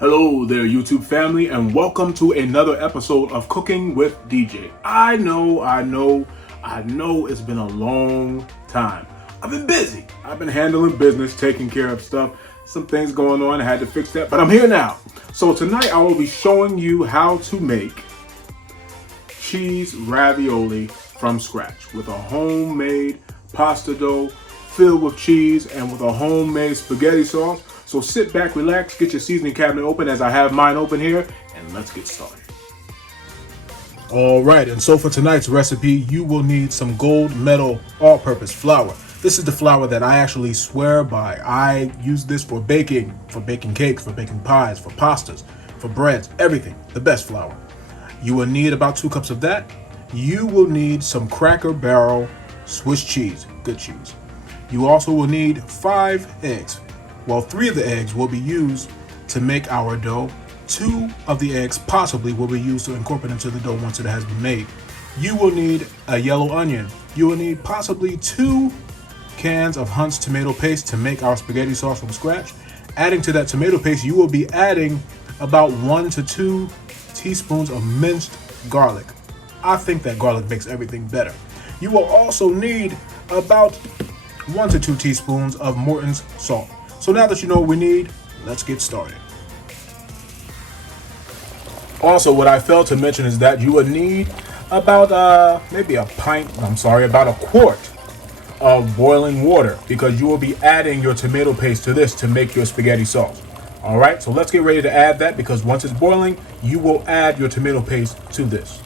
Hello there, YouTube family, and welcome to another episode of Cooking with DJ. I know it's been a long time. I've been busy. I've been handling business, taking care of stuff, some things going on. I had to fix that, but I'm here now. So tonight I will be showing you how to make cheese ravioli from scratch with a homemade pasta dough filled with cheese and with a homemade spaghetti sauce. So sit back, relax, get your seasoning cabinet open as I have mine open here, and let's get started. All right, and so for tonight's recipe, you will need some gold medal all-purpose flour. This is the flour that I actually swear by. I use this for baking cakes, for baking pies, for pastas, for breads, everything, the best flour. You will need about 2 cups of that. You will need some Cracker Barrel Swiss cheese, good cheese. You also will need 5 eggs. Well, 3 of the eggs will be used to make our dough. 2 of the eggs possibly will be used to incorporate into the dough once it has been made. You will need a yellow onion. You will need possibly 2 cans of Hunt's tomato paste to make our spaghetti sauce from scratch. Adding to that tomato paste, you will be adding about 1 to 2 teaspoons of minced garlic. I think that garlic makes everything better. You will also need about 1 to 2 teaspoons of Morton's salt. So now that you know what we need, let's get started. Also, what I failed to mention is that you would need about about a quart of boiling water, because you will be adding your tomato paste to this to make your spaghetti sauce. All right, so let's get ready to add that, because once it's boiling, you will add your tomato paste to this.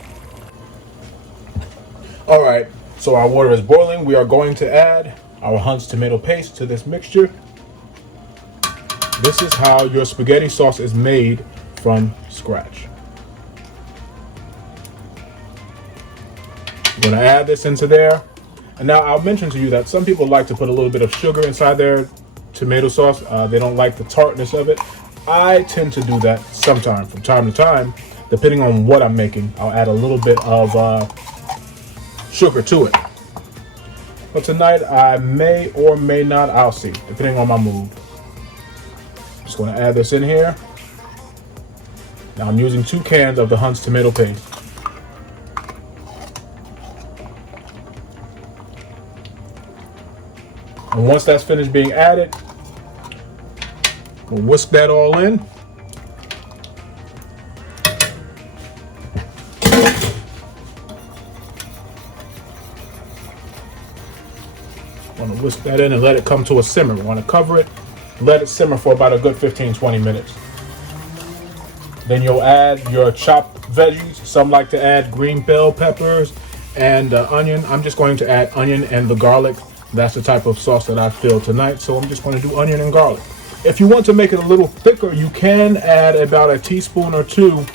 All right, so our water is boiling. We are going to add our Hunt's tomato paste to this mixture. This is how your spaghetti sauce is made from scratch. I'm going to add this into there. And now I'll mention to you that some people like to put a little bit of sugar inside their tomato sauce. They don't like the tartness of it. I tend to do that sometime, from time to time, depending on what I'm making. I'll add a little bit of sugar to it. But tonight I may or may not, I'll see, depending on my mood. Just going to add this in here. Now I'm using 2 cans of the Hunt's tomato paste. And once that's finished being added, we'll whisk that all in. Want to whisk that in and let it come to a simmer. We want to cover it, let it simmer for about a good 15-20 minutes. Then you'll add your chopped veggies. Some like to add green bell peppers and onion. I'm just going to add onion and the garlic. That's the type of sauce that I feel tonight, so I'm just going to do onion and garlic. If you want to make it a little thicker, you can add about a teaspoon or 2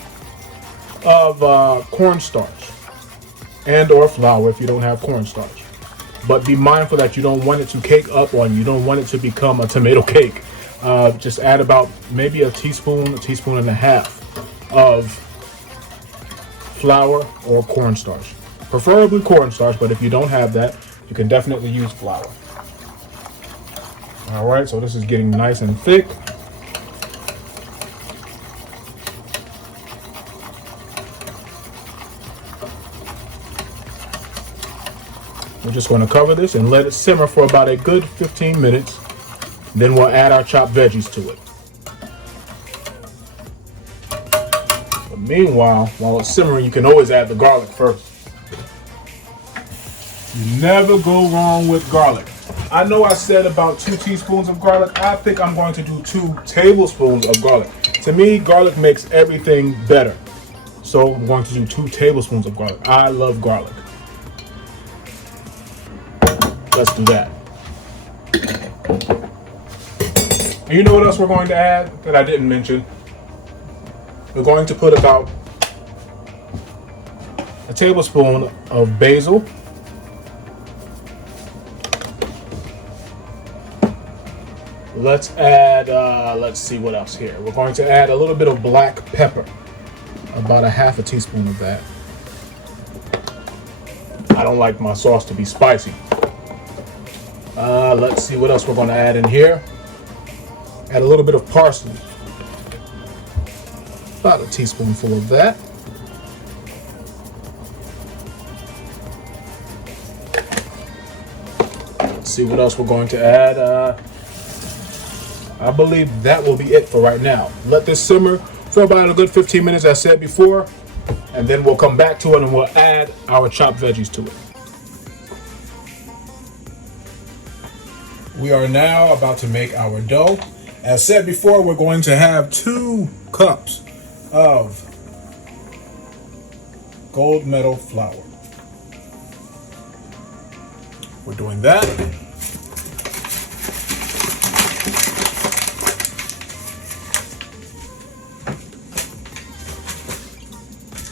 of cornstarch and or flour if you don't have cornstarch. But be mindful that you don't want it to cake up on you. You don't want it to become a tomato cake. Just add about maybe a teaspoon and a half of flour or cornstarch. Preferably cornstarch, but if you don't have that, you can definitely use flour. All right, so this is getting nice and thick. We're just going to cover this and let it simmer for about a good 15 minutes. Then we'll add our chopped veggies to it. But meanwhile, while it's simmering, you can always add the garlic first. You never go wrong with garlic. I know I said about 2 teaspoons of garlic. I think I'm going to do 2 tablespoons of garlic. To me, garlic makes everything better. So I'm going to do 2 tablespoons of garlic. I love garlic. Let's do that. And you know what else we're going to add that I didn't mention? We're going to put about a tablespoon of basil. Let's add, let's see what else here. We're going to add a little bit of black pepper, about a half a teaspoon of that. I don't like my sauce to be spicy. Let's see what else we're going to add in here. Add a little bit of parsley. About a teaspoonful of that. Let's see what else we're going to add. I believe that will be it for right now. Let this simmer for about a good 15 minutes, as I said before, and then we'll come back to it and we'll add our chopped veggies to it. We are now about to make our dough. As said before, we're going to have 2 cups of gold medal flour. We're doing that.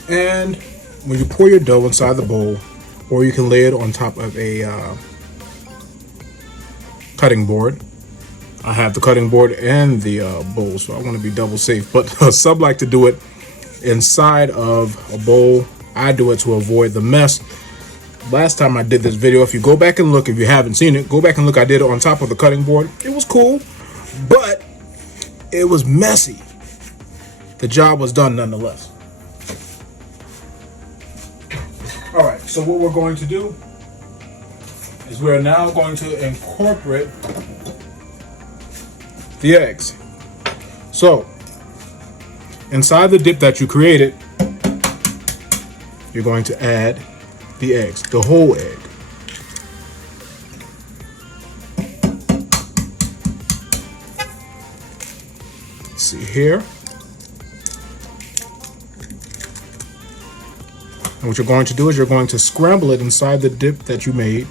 And when you pour your dough inside the bowl, or you can lay it on top of a cutting board. I have the cutting board and the bowl, so I want to be double safe. But some like to do it inside of a bowl. I do it to avoid the mess. Last time I did this video, if you go back and look, if you haven't seen it, go back and look. I did it on top of the cutting board. It was cool, but it was messy. The job was done nonetheless. All right, so what we're going to do is we're now going to incorporate the eggs. So inside the dip that you created, you're going to add the eggs, the whole egg. Let's see here. And what you're going to do is you're going to scramble it inside the dip that you made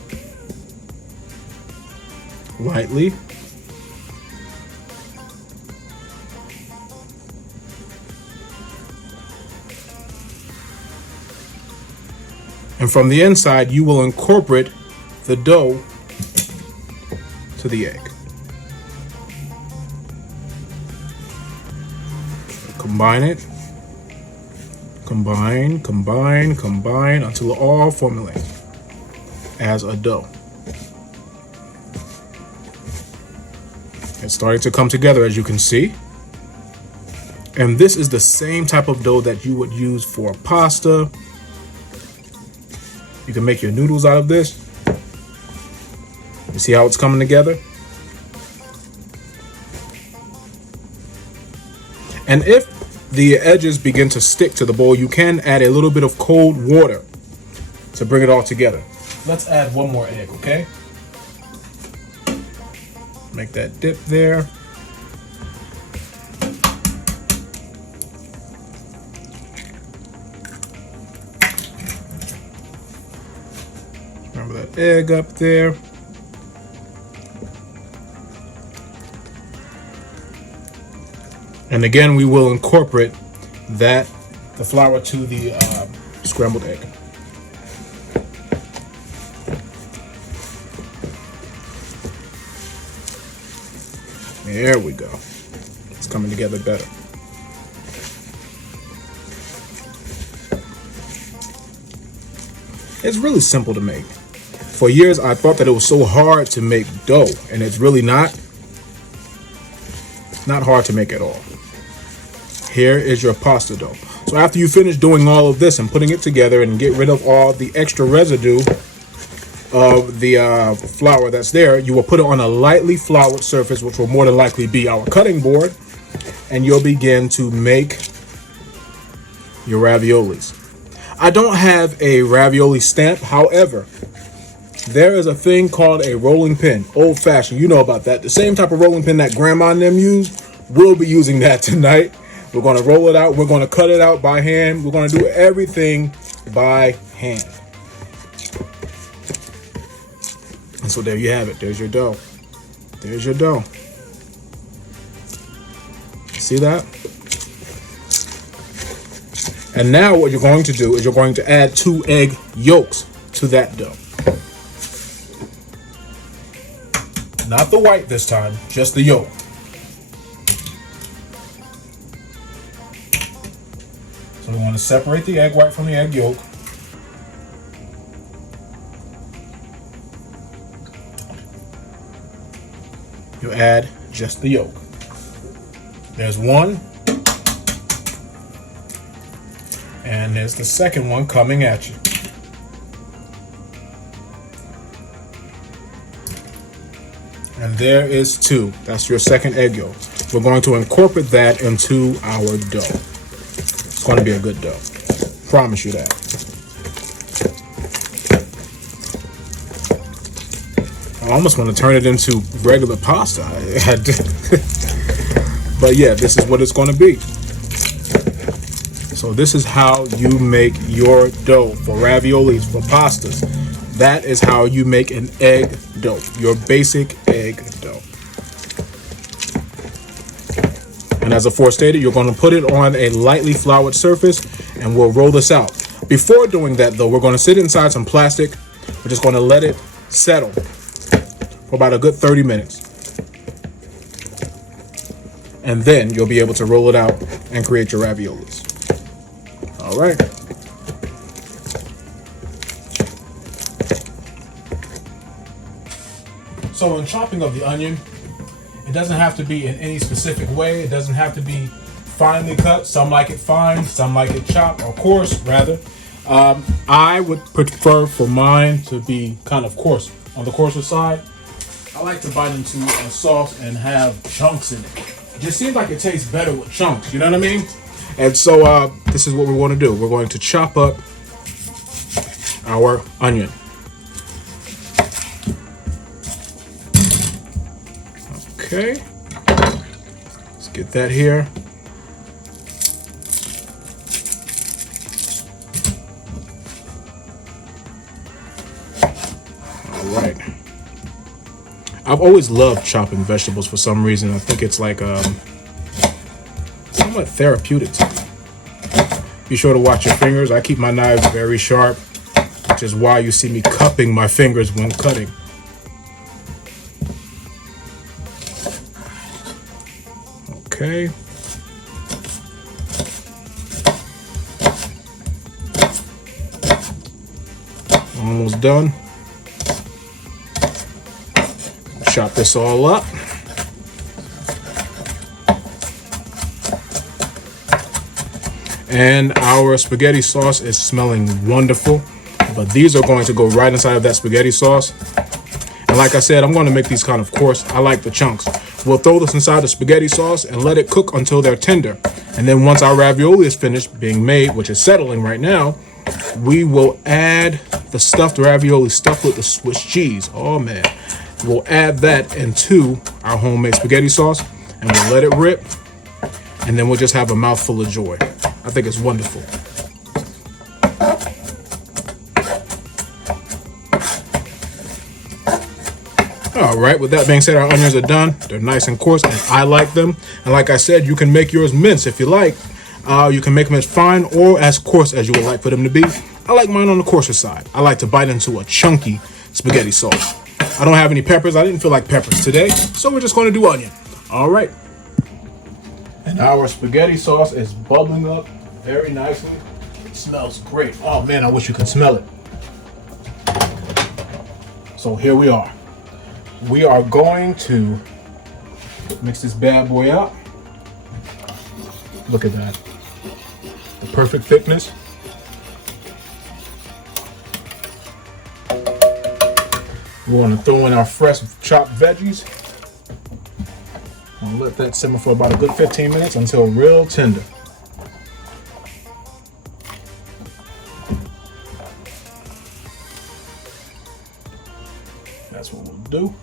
lightly. And from the inside, you will incorporate the dough to the egg. Combine it. Combine, combine, combine until it all formulates as a dough. It's starting to come together, as you can see. And this is the same type of dough that you would use for pasta. You can make your noodles out of this. You see how it's coming together? And if the edges begin to stick to the bowl, you can add a little bit of cold water to bring it all together. Let's add one more egg, okay? Make that dip there. Remember that egg up there. And again, we will incorporate the flour to the scrambled egg. There we go. It's coming together better. It's really simple to make. For years, I thought that it was so hard to make dough, and it's really not. Not hard to make at all. Here is your pasta dough. So after you finish doing all of this and putting it together and get rid of all the extra residue of the flour that's there, you will put it on a lightly floured surface, which will more than likely be our cutting board, and you'll begin to make your raviolis. I don't have a ravioli stamp, however, there is a thing called a rolling pin, old fashioned. You know about that. The same type of rolling pin that grandma and them used. We'll be using that tonight. We're going to roll it out. We're going to cut it out by hand. We're going to do everything by hand. And so there you have it. There's your dough. There's your dough. See that? And now what you're going to do is you're going to add 2 egg yolks to that dough. Not the white this time, just the yolk. So we want to separate the egg white from the egg yolk. You add just the yolk. There's 1. And there's the second one coming at you. And there is two. That's your second egg yolk. We're going to incorporate that into our dough. It's going to be a good dough. Promise you that. I almost want to turn it into regular pasta. But yeah, this is what it's going to be. So this is how you make your dough for raviolis, for pastas. That is how you make an egg dough, your basic egg dough. And as before stated, you're going to put it on a lightly floured surface and we'll roll this out. Before doing that though, we're going to sit inside some plastic. We're just going to let it settle for about a good 30 minutes. And then you'll be able to roll it out and create your raviolis. All right. So when chopping of the onion, it doesn't have to be in any specific way. It doesn't have to be finely cut. Some like it fine, some like it chopped, or coarse rather. I would prefer for mine to be kind of coarse, on the coarser side. I like to bite into a sauce and have chunks in it. It just seems like it tastes better with chunks, you know what I mean? And so this is what we want to do. We're going to chop up our onion. Okay, let's get that here. All right. I've always loved chopping vegetables for some reason. I think it's like somewhat therapeutic to me. Be sure to watch your fingers. I keep my knives very sharp, which is why you see me cupping my fingers when cutting. Okay. Almost done. Chop this all up. And our spaghetti sauce is smelling wonderful. But these are going to go right inside of that spaghetti sauce. And like I said, I'm going to make these kind of coarse. I like the chunks. We'll throw this inside the spaghetti sauce and let it cook until they're tender. And then once our ravioli is finished being made, which is settling right now, we will add the stuffed ravioli stuffed with the Swiss cheese. Oh man. We'll add that into our homemade spaghetti sauce and we'll let it rip. And then we'll just have a mouthful of joy. I think it's wonderful. All right, with that being said, our onions are done. They're nice and coarse, and I like them. And like I said, you can make yours mince if you like. You can make them as fine or as coarse as you would like for them to be. I like mine on the coarser side. I like to bite into a chunky spaghetti sauce. I don't have any peppers. I didn't feel like peppers today, so we're just going to do onion. All right. And our spaghetti sauce is bubbling up very nicely. It smells great. Oh man, I wish you could smell it. So here we are. We are going to mix this bad boy up. Look at that. The perfect thickness. We're going to throw in our fresh chopped veggies. I'll let that simmer for about a good 15 minutes until real tender. That's what we'll do.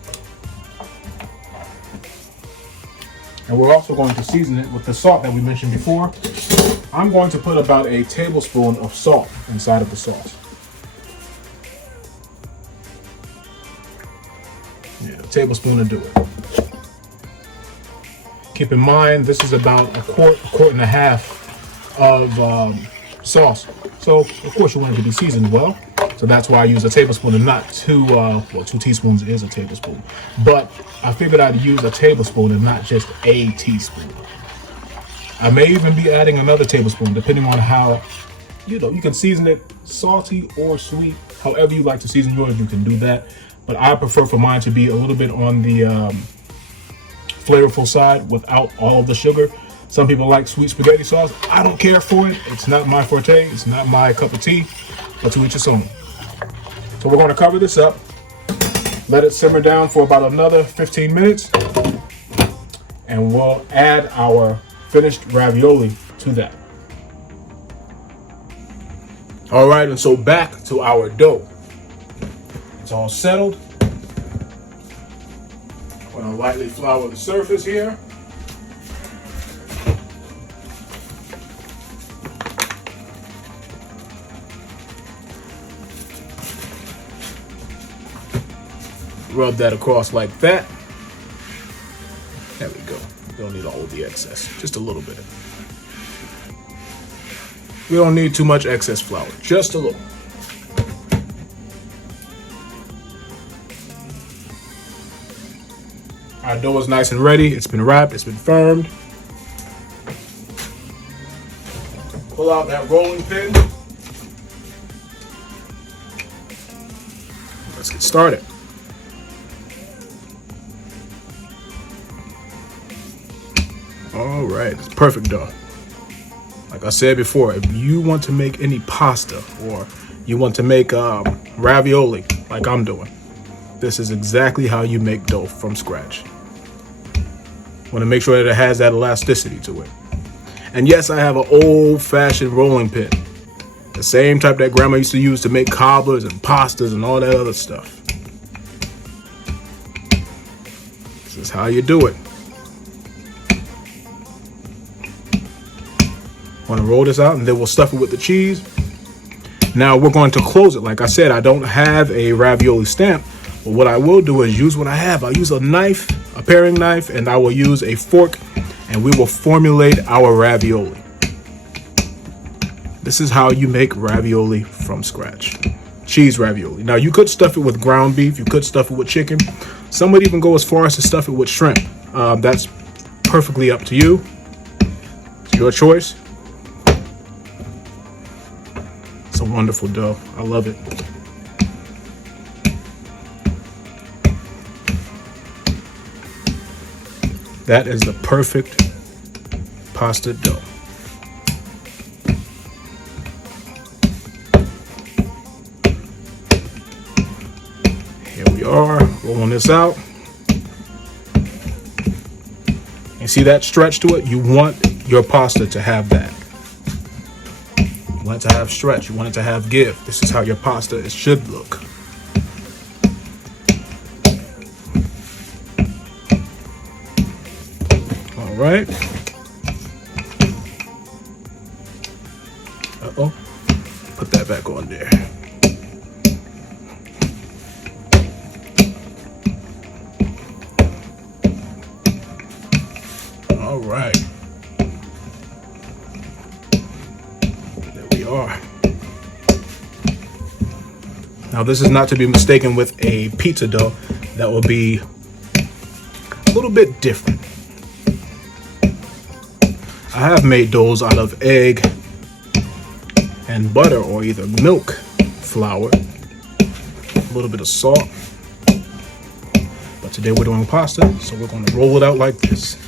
And we're also going to season it with the salt that we mentioned before. I'm going to put about a tablespoon of salt inside of the sauce. Yeah, a tablespoon to do it. Keep in mind, this is about a quart and a half of sauce. So, of course, you want it to be seasoned well. So that's why I use a tablespoon and not two, well, 2 teaspoons is a tablespoon. But I figured I'd use a tablespoon and not just a teaspoon. I may even be adding another tablespoon, depending on how, you can season it salty or sweet. However you like to season yours, you can do that. But I prefer for mine to be a little bit on the flavorful side without all of the sugar. Some people like sweet spaghetti sauce. I don't care for it. It's not my forte. It's not my cup of tea, but to each its own. So we're going to cover this up, let it simmer down for about another 15 minutes, and we'll add our finished ravioli to that. All right, and so back to our dough. It's all settled. I'm going to lightly flour the surface here. Rub that across like that. There we go. We don't need all of the excess, just a little bit. We don't need too much excess flour, just a little. Our dough is nice and ready. It's been wrapped, it's been firmed. Pull out that rolling pin. Let's get started. All right, it's perfect dough. Like I said before, if you want to make any pasta or you want to make ravioli like I'm doing, this is exactly how you make dough from scratch. Want to make sure that it has that elasticity to it. And yes, I have an old-fashioned rolling pin, the same type that grandma used to use to make cobblers and pastas and all that other stuff. This is how you do it. Want to roll this out, and then we'll stuff it with the cheese. Now we're going to close it. Like I said, I don't have a ravioli stamp, but what I will do is use what I have. I'll use a knife, a paring knife, and I will use a fork, and we will formulate our ravioli. This is how you make ravioli from scratch. Cheese ravioli. Now you could stuff it with ground beef, you could stuff it with chicken. Some would even go as far as to stuff it with shrimp. That's perfectly up to you. It's your choice. It's a wonderful dough. I love it. That is the perfect pasta dough. Here we are, rolling this out. And see that stretch to it? You want your pasta to have that. You want it to have stretch. You want it to have give. This is how your pasta should look. All right. Uh-oh. Put that back on there. All right. Are. Now this is not to be mistaken with a pizza dough. That will be a little bit different. I have made doughs out of egg and butter or either milk flour, a little bit of salt. But today we're doing pasta, so we're going to roll it out like this.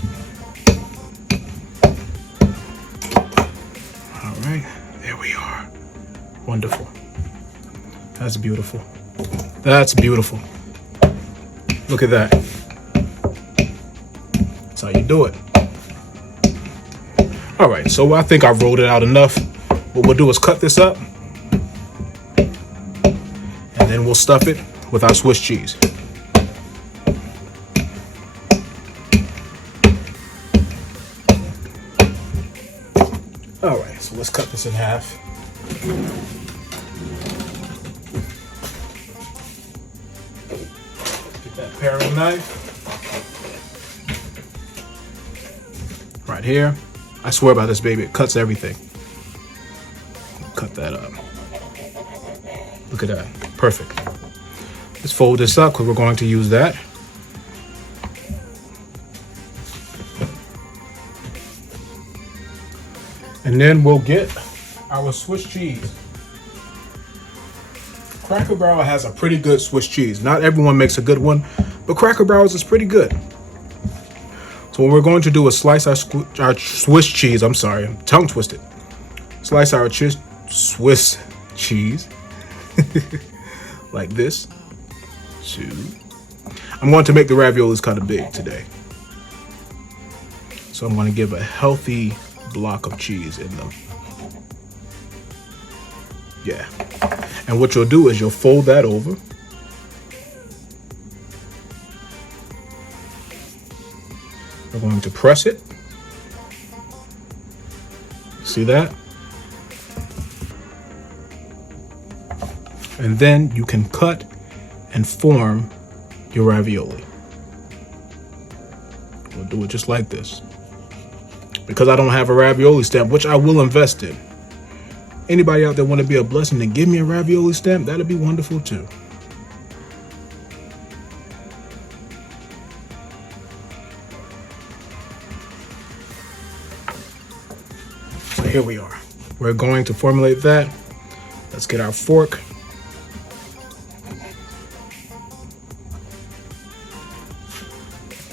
All right. There we are. Wonderful. That's beautiful. That's beautiful. Look at that. That's how you do it. All right, so I think I've rolled it out enough. What we'll do is cut this up, and then we'll stuff it with our Swiss cheese. All right, so let's cut this in half. Get that paring knife. Right here. I swear by this baby, it cuts everything. Cut that up. Look at that, perfect. Let's fold this up because we're going to use that. And then we'll get our Swiss cheese. Cracker Barrel has a pretty good Swiss cheese. Not everyone makes a good one, but Cracker Barrel's is pretty good. So what we're going to do is slice our Swiss cheese. I'm sorry, I'm tongue twisted. Slice our Swiss cheese like this. I'm going to make the raviolis kind of big today. So I'm going to give a healthy block of cheese in them. Yeah. And what you'll do is you'll fold that over. We're going to press it. See that? And then you can cut and form your ravioli. We'll do it just like this. Because I don't have a ravioli stamp, which I will invest in. Anybody out there want to be a blessing and give me a ravioli stamp? That'd be wonderful too. So here we are. We're going to formulate that. Let's get our fork.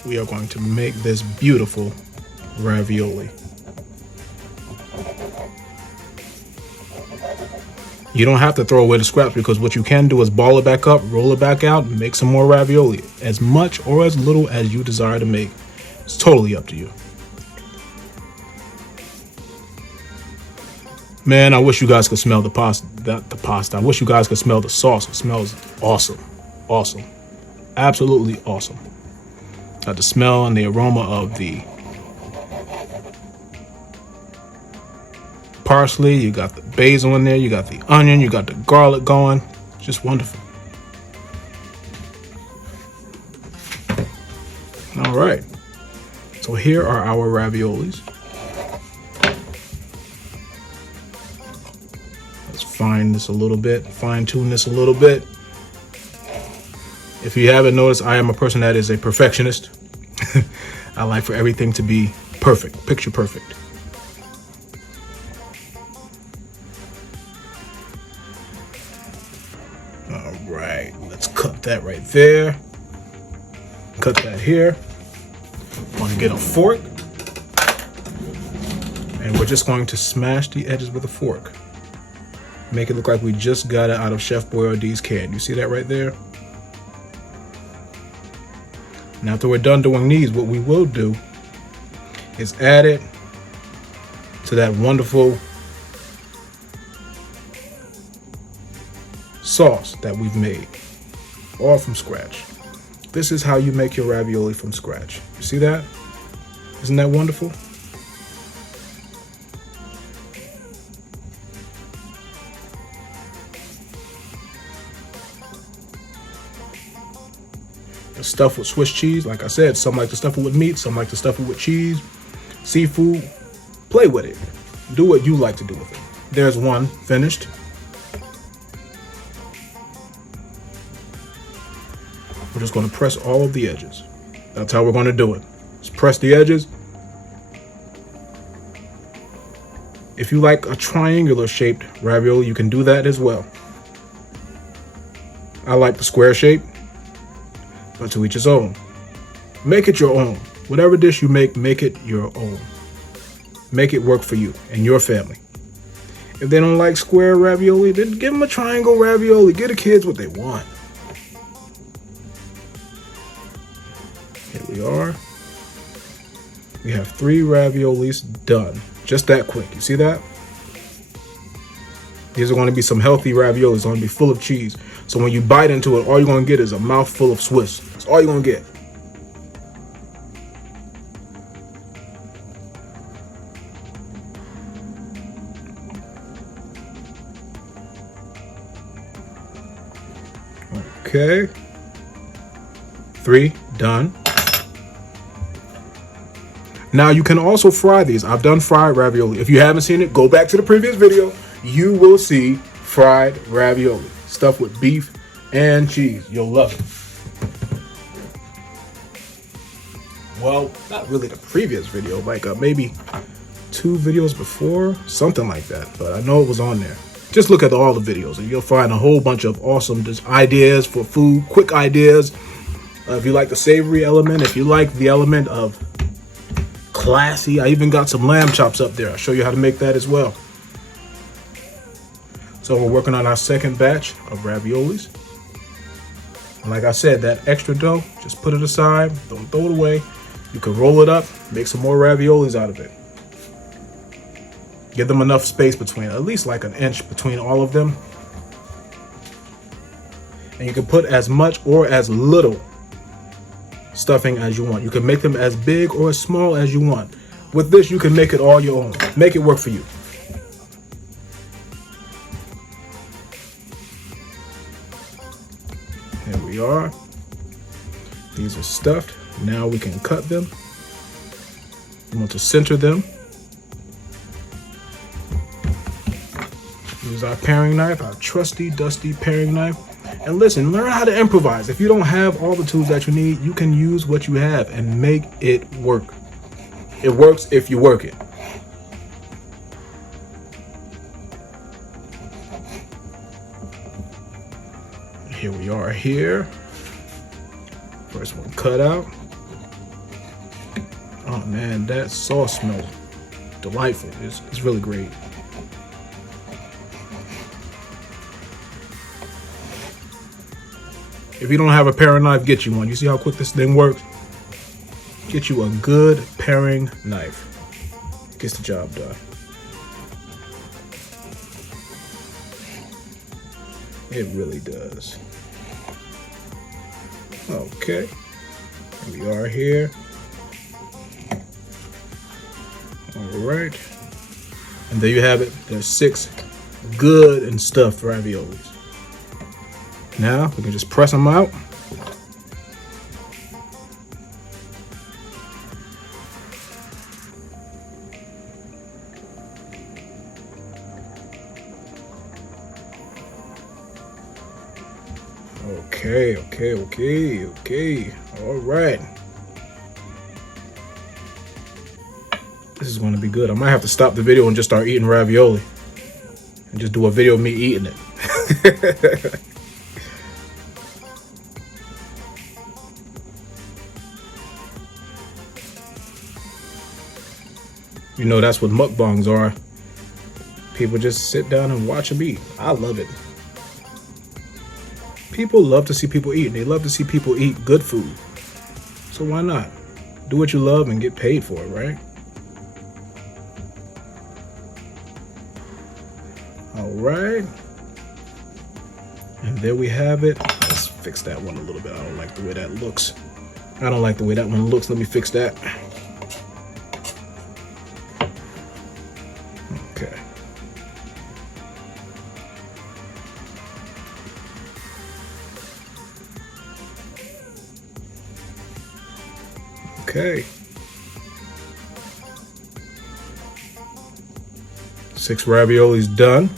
We are going to make this beautiful ravioli. You don't have to throw away the scraps, because what you can do is ball it back up, roll it back out, and make some more ravioli. As much or as little as you desire to make. It's totally up to you. Man, I wish you guys could smell the pasta. I wish you guys could smell the sauce. It smells awesome. Awesome. Absolutely awesome. Got the smell and the aroma of the parsley, you got the basil in there, you got the onion, you got the garlic going. Just wonderful. All right. So here are our raviolis. Let's fine tune this a little bit. If you haven't noticed, I am a person that is a perfectionist. I like for everything to be perfect, picture perfect. All right, let's cut that right there. Cut that here. I'm gonna get a fork. And we're just going to smash the edges with a fork. Make it look like we just got it out of Chef Boyardee's can. You see that right there? And after we're done doing these, what we will do is add it to that wonderful sauce that we've made, all from scratch. This is how you make your ravioli from scratch. You see that? Isn't that wonderful? Stuff with Swiss cheese. Like I said, some like to stuff it with meat, some like to stuff it with cheese, seafood. Play with it. Do what you like to do with it. There's one finished. We're just going to press all of the edges. That's how we're going to do it. Just press the edges. If you like a triangular shaped ravioli, you can do that as well. I like the square shape. But to each his own. Make it your own. Whatever dish you make it your own. Make it work for you and your family. If they don't like square ravioli, then give them a triangle ravioli. Give the kids what they want. Here we are. We have 3 raviolis done. Just that quick. You see that? These are going to be some healthy raviolis. It's going to be full of cheese. So when you bite into it, all you're going to get is a mouthful of Swiss. That's all you're going to get. Okay. 3 done. Now you can also fry these. I've done fried ravioli. If you haven't seen it, go back to the previous video. You will see fried ravioli. Stuffed with beef and cheese. You'll love it. Well, not really the previous video, like maybe 2 videos before, something like that. But I know it was on there. Just look at all the videos and you'll find a whole bunch of awesome ideas for food, quick ideas. If you like the savory element, if you like the element of classy. I even got some lamb chops up there. I'll show you how to make that as well. So we're working on our second batch of raviolis. And like I said, that extra dough, just put it aside, don't throw it away. You can roll it up, make some more raviolis out of it. Give them enough space between, at least like an inch between all of them. And you can put as much or as little stuffing as you want. You can make them as big or as small as you want. With this, you can make it all your own. Make it work for you. Here we are. These are stuffed. Now we can cut them. We want to center them. Use our paring knife, our trusty, dusty paring knife. And listen, learn how to improvise. If you don't have all the tools that you need, you can use what you have and make it work. It works if you work it. Here we are here. First one cut out. Oh man, that sauce smells delightful. It's really great. If you don't have a paring knife, get you one. You see how quick this thing works? Get you a good paring knife. Gets the job done. It really does. Okay. Here we are here. All right. And there you have it. There's 6 good and stuffed raviolis. Now we can just press them out. Okay. All right. This is going to be good. I might have to stop the video and just start eating ravioli and just do a video of me eating it. You know, that's what mukbangs are. People just sit down and watch them eat. I love it. People love to see people eat. They love to see people eat good food. So why not? Do what you love and get paid for it, right? All right. And there we have it. Let's fix that one a little bit. I don't like the way that looks. I don't like the way that one looks. Let me fix that. Okay. Okay. 6 raviolis done.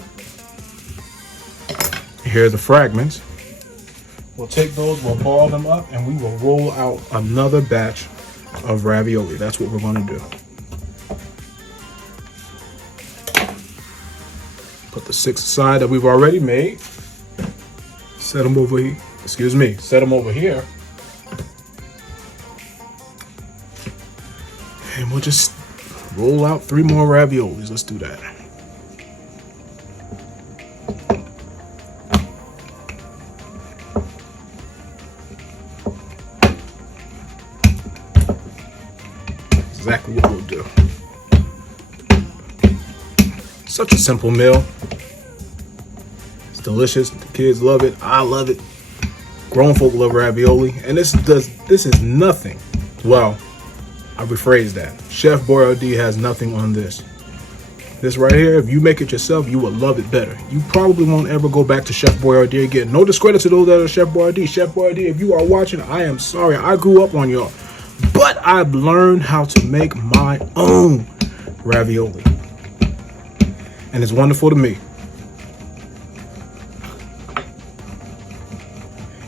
Here are the fragments. We'll take those, we'll ball them up, and we will roll out another batch of ravioli. That's what we're going to do. Put the 6 aside that we've already made. Set them over here. Excuse me. Set them over here. And we'll just roll out 3 more raviolis. Let's do that. Exactly what we'll do. Such a simple meal. It's delicious. The kids love it. I love it. Grown folk love ravioli. And this is nothing. Well, I rephrase that. Chef Boyardee has nothing on this. This right here, if you make it yourself, you will love it better. You probably won't ever go back to Chef Boyardee again. No discredit to those that are Chef Boyardee. Chef Boyardee, if you are watching, I am sorry. I grew up on y'all. But I've learned how to make my own ravioli. And it's wonderful to me.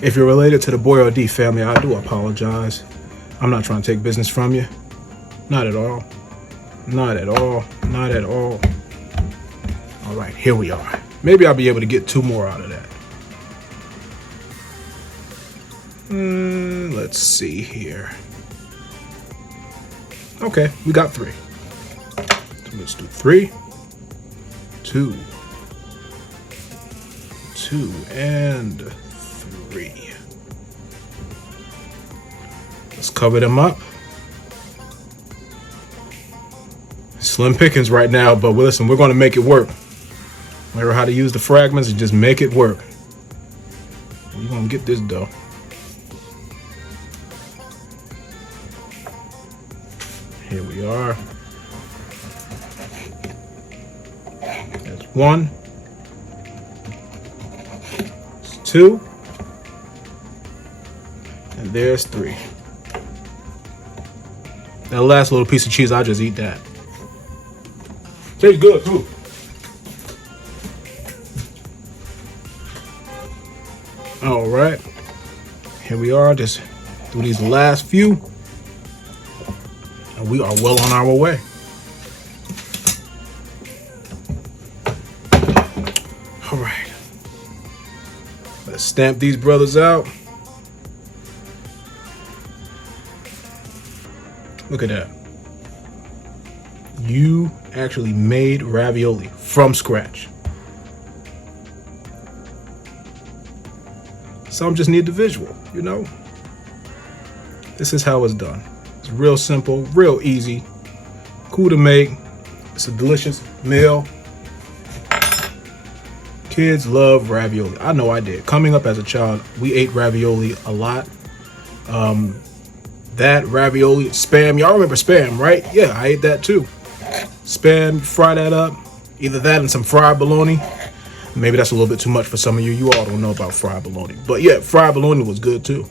If you're related to the Boyardee family, I do apologize. I'm not trying to take business from you. Not at all. Not at all. Not at all. All right, here we are. Maybe I'll be able to get 2 more out of that. Let's see here. Okay, we got 3. So let's do 3, 2, 2, and 3. Let's cover them up. Slim pickings right now, but listen, we're going to make it work. Learn how to use the fragments and just make it work. We're going to get this dough. Here we are. That's 1. That's 2. And there's 3. That last little piece of cheese, I'll just eat that. Tastes good too. All right, here we are. Just do these last few, and we are well on our way. All right, let's stamp these brothers out. Look at that. You actually made ravioli from scratch. Some just need the visual, you know? This is how it's done. It's real simple, real easy, cool to make. It's a delicious meal. Kids love ravioli. I know I did. Coming up as a child, we ate ravioli a lot. That ravioli, Spam, y'all remember Spam, right? Yeah, I ate that too. Spam, fry that up. Either that and some fried bologna. Maybe that's a little bit too much for some of you. You all don't know about fried bologna. But yeah, fried bologna was good too.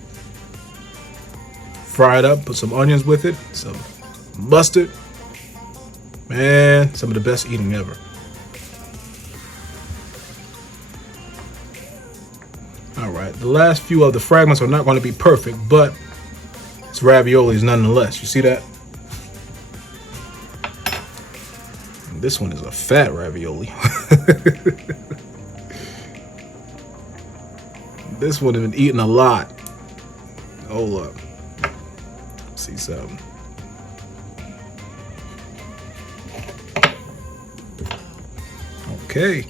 Fry it up, put some onions with it, some mustard. Man, some of the best eating ever. All right, the last few of the fragments are not going to be perfect, but it's raviolis nonetheless. You see that? This one is a fat ravioli. This one has been eating a lot. Hold up. Let's see something. Okay.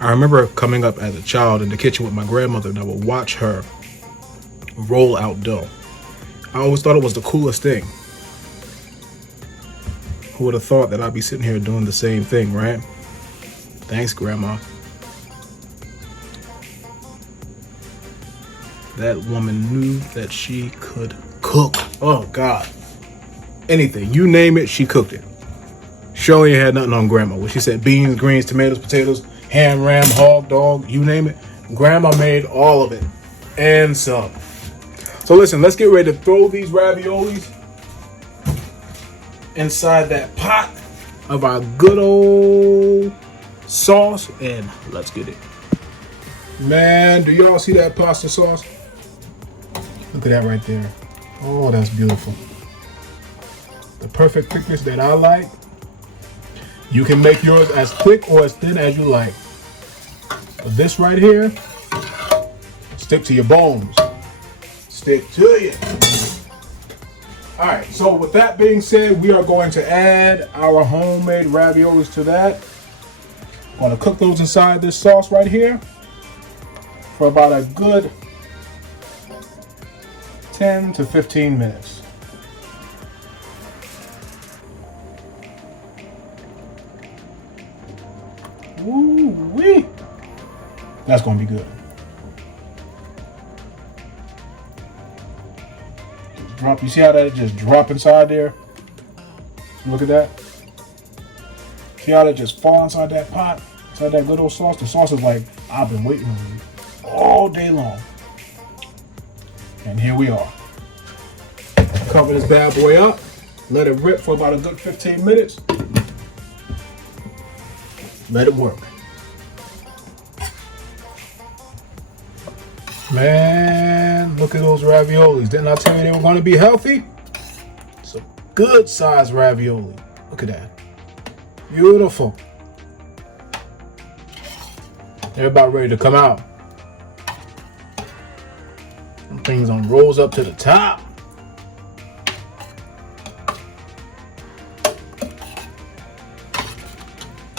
I remember coming up as a child in the kitchen with my grandmother, and I would watch her roll out dough. I always thought it was the coolest thing. Who would have thought that I'd be sitting here doing the same thing, right? Thanks, Grandma. That woman knew that she could cook. Oh, God. Anything. You name it, she cooked it. Surely had nothing on Grandma. When she said beans, greens, tomatoes, potatoes, ham, ram, hog, dog, you name it. Grandma made all of it. And some. So listen, let's get ready to throw these raviolis inside that pot of our good old sauce, and let's get it. Man, do y'all see that pasta sauce? Look at that right there. Oh, that's beautiful. The perfect thickness that I like. You can make yours as thick or as thin as you like. But this right here, stick to your bones. Stick to you. All right, so with that being said, we are going to add our homemade raviolis to that. I'm going to cook those inside this sauce right here for about a good 10 to 15 minutes. Woo-wee. That's going to be good. Drop. You see how that just drop inside there? Look at that. See how that just fall inside that pot? Inside that good old sauce? The sauce is like, I've been waiting on you all day long. And here we are. Cover this bad boy up. Let it rip for about a good 15 minutes. Let it work. Man, look at those raviolis. Didn't I tell you they were going to be healthy? It's a good size ravioli. Look at that. Beautiful. They're about ready to come out. Things on rolls up to the top.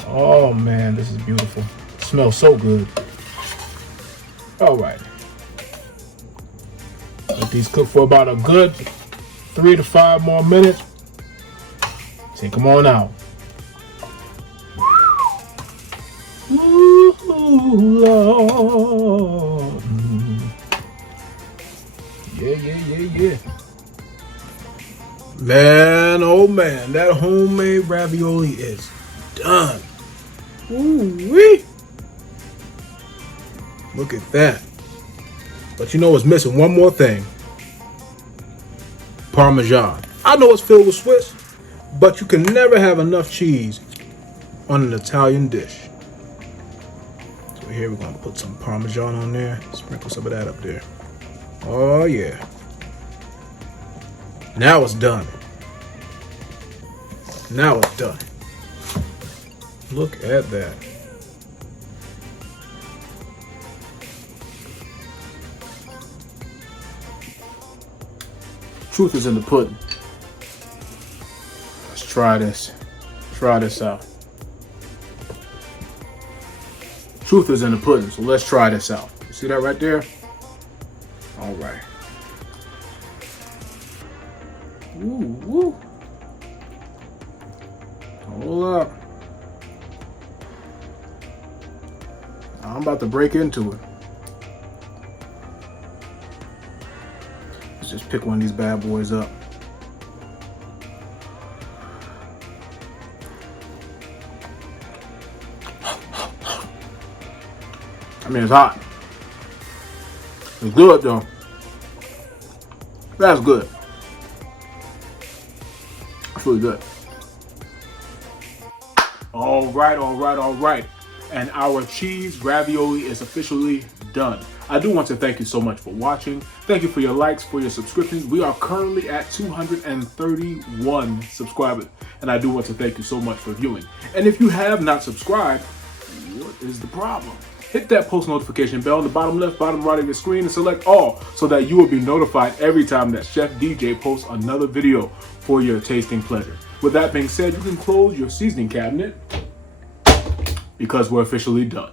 Oh man, this is beautiful. It smells so good. All right. Let these cook for about a good 3 to 5 more minutes. Take them on out. Ooh, Lord. Yeah. Man, oh man, that homemade ravioli is done. Ooh-wee. Look at that. But you know what's missing? One more thing. Parmesan. I know it's filled with Swiss, but you can never have enough cheese on an Italian dish. So here we're going to put some Parmesan on there. Sprinkle some of that up there. Oh yeah. Now it's done. Now it's done. Look at that. Truth is in the pudding. Let's try this. Try this out. Truth is in the pudding, so let's try this out. You see that right there? All right. Woo. Hold up. I'm about to break into it. Let's just pick one of these bad boys up. I mean, it's hot. It's good though. That's good. That's really good. All right. And our cheese ravioli is officially done. I do want to thank you so much for watching. Thank you for your likes, for your subscriptions. We are currently at 231 subscribers. And I do want to thank you so much for viewing. And if you have not subscribed, what is the problem? Hit that post notification bell on the bottom left, bottom right of your screen and select all so that you will be notified every time that Chef DJ posts another video for your tasting pleasure. With that being said, you can close your seasoning cabinet because we're officially done.